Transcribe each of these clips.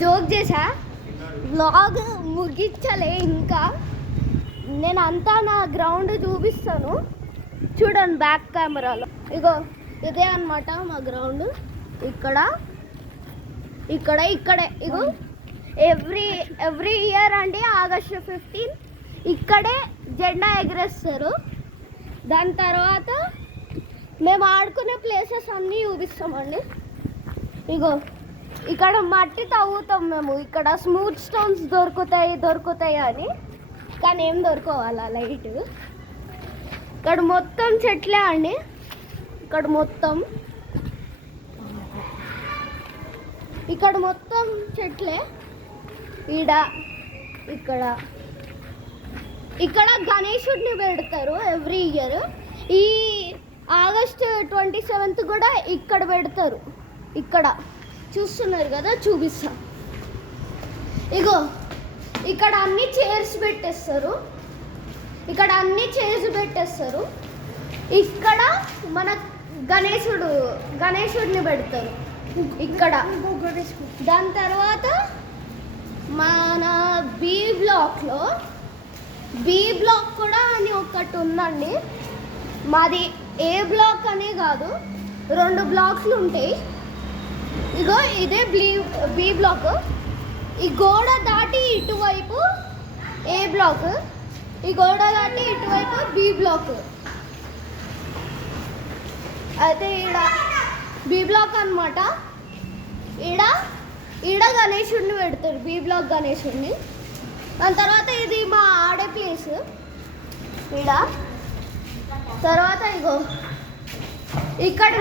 Joke చేసా, vlog ముగించలే ఇంకా. నేను అంతా నా గ్రౌండ్ చూపిస్తాను చూడండి బ్యాక్ కెమెరాలో. ఇగో ఇదే అన్నమాట మా గ్రౌండ్. ఇక్కడ ఇక్కడ ఇక్కడే ఇగో ఎవ్రీ ఇయర్ అండి ఆగస్టు 15 ఇక్కడే జెండా ఎగరేస్తారు. దాని తర్వాత మేము ఆడుకునే ప్లేసెస్ అన్నీ చూపిస్తామండి. ఇగో ఇక్కడ మట్టి తవ్వుతాం మేము. ఇక్కడ స్మూత్ స్టోన్స్ దొరుకుతాయి అని, కానీ ఏం దొరకవాలా లైట్. ఇక్కడ మొత్తం చెట్లే అండి. ఇక్కడ మొత్తం చెట్లే. ఇక్కడ గణేశుడిని పెడతారు ఎవ్రీ ఇయర్. ఈ ఆగస్ట్ 27 కూడా ఇక్కడ పెడతారు. ఇక్కడ చూస్తున్నారు కదా, చూపిస్తా. ఇగో ఇక్కడ అన్ని చైర్స్ పెట్టేస్తారు. ఇక్కడ మన గణేశుడిని పెడతారు ఇక్కడ. దాని తర్వాత మన బి బ్లాక్ కూడా అని ఒకటి ఉందండి. మాది ఏ బ్లాక్ అనే కాదు, 2 బ్లాక్లు ఉంటాయి. ఇగో ఇదే బి బ్లాక్. ఈ గోడ దాటి ఇటువైపు ఏ బ్లాక్, ఈ గోడ దాటి ఇటువైపు బి బ్లాక్. అయితే ఈడ బి బ్లాక్ అనమాట. ఈడ గణేశుడిని పెడతారు, బి బ్లాక్ గణేశుడిని. దాని తర్వాత ఇది మా ఆడే ప్లేస్ ఈడ. తర్వాత ఇగో ఇక్కడ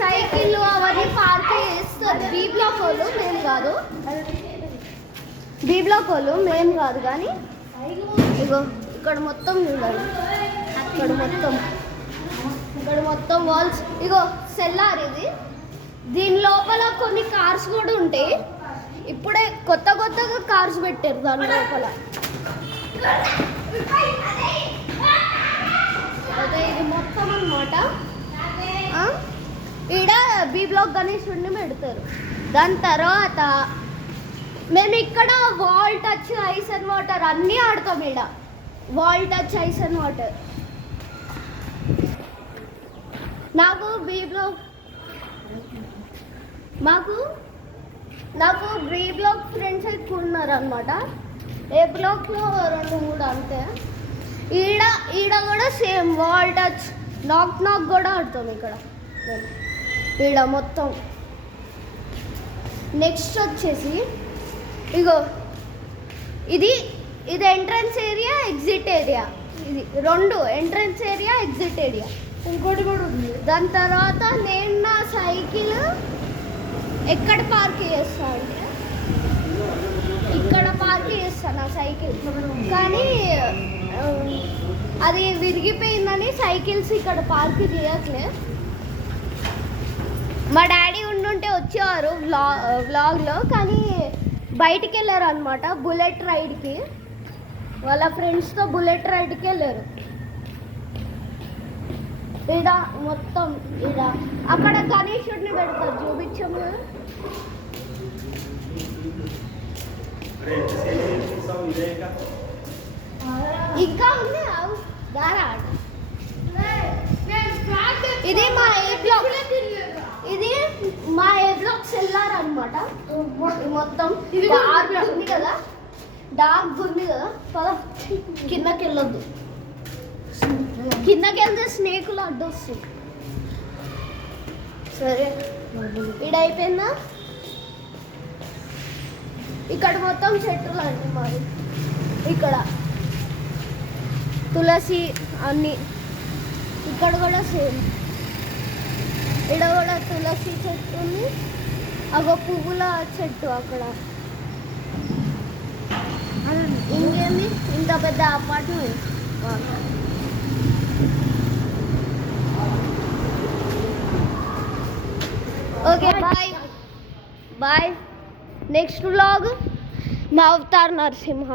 సైకిల్ అవన్నీ పార్క్ చేస్తారు బి బ్లాక్ వాళ్ళు, మేము కాదు కానీ. ఇగో ఇక్కడ మొత్తం చూడాలి, ఇక్కడ మొత్తం వాల్స్. ఇగో సెల్లార్ ఇది. దీని లోపల కొన్ని కార్స్ కూడా ఉంటాయి. ఇప్పుడే కొత్తగా కార్స్ పెట్టారు దాని లోపల. అదే ఇది మొత్తం అన్నమాట. ఈడ బి బ్లాక్ గణేశుడిని పెడతారు. దాని తర్వాత మేము ఇక్కడ wall touch ice and water అన్నీ ఆడతాం. ఈడ wall touch ice and water. నాకు బి బ్లాక్ ఫ్రెండ్స్ ఎక్కువ ఉన్నారు అనమాట. ఏ బ్లాక్లో 2-3 అంతే. ఈడ కూడా సేమ్ వాల్ టచ్, నాక్ కూడా ఆడతాం ఇక్కడ. ఈడ మొత్తం. నెక్స్ట్ వచ్చేసి ఇగో ఇది ఎంట్రన్స్ ఏరియా, ఎగ్జిట్ ఏరియా. ఇది 2 ఎంట్రన్స్ ఏరియా, ఎగ్జిట్ ఏరియా. ఇంకోటి కూడా ఉంది. దాని తర్వాత నేను నా సైకిల్ ఎక్కడ పార్క్ చేస్తా అంటే ఇక్కడ పార్క్ చేస్తాను నా సైకిల్. కానీ అది విరిగిపోయిందని సైకిల్స్ ఇక్కడ పార్క్ చేయట్లే. మా డాడీ ఉండుంటే వచ్చేవారు వ్లాగ్లో, కానీ బయటికి వెళ్ళారు అనమాట బుల్లెట్ రైడ్కి. వాళ్ళ ఫ్రెండ్స్తో బుల్లెట్ రైడ్కి వెళ్ళారు. ఈడ మొత్తం అక్కడ గణేశుడిని పెడతారు, చూపించాము. ఇంకా ఉంది దారా. ఇది మా ఏ బ్లాక్ సెల్లార్ అనమాట. మొత్తం డార్క్ ఉంది కదా, పద కిందకి వెళ్ళొద్దు. కిందకి వెళ్తే స్నేకులు అడ్డొస్తుంది. సరే ఈడ అయిపోయిందా? ఇక్కడ మొత్తం చెట్లు అండి మరి. ఇక్కడ తులసి అన్నీ. ఇక్కడ కూడా సేమ్. ఇక్కడ కూడా తులసి చెట్టు ఉంది. అగో పువ్వుల చెట్టు అక్కడ. ఇంకేంది ఇంత పెద్ద apartment. Okay bye. Next vlog మా అవతార్ నరసింహ.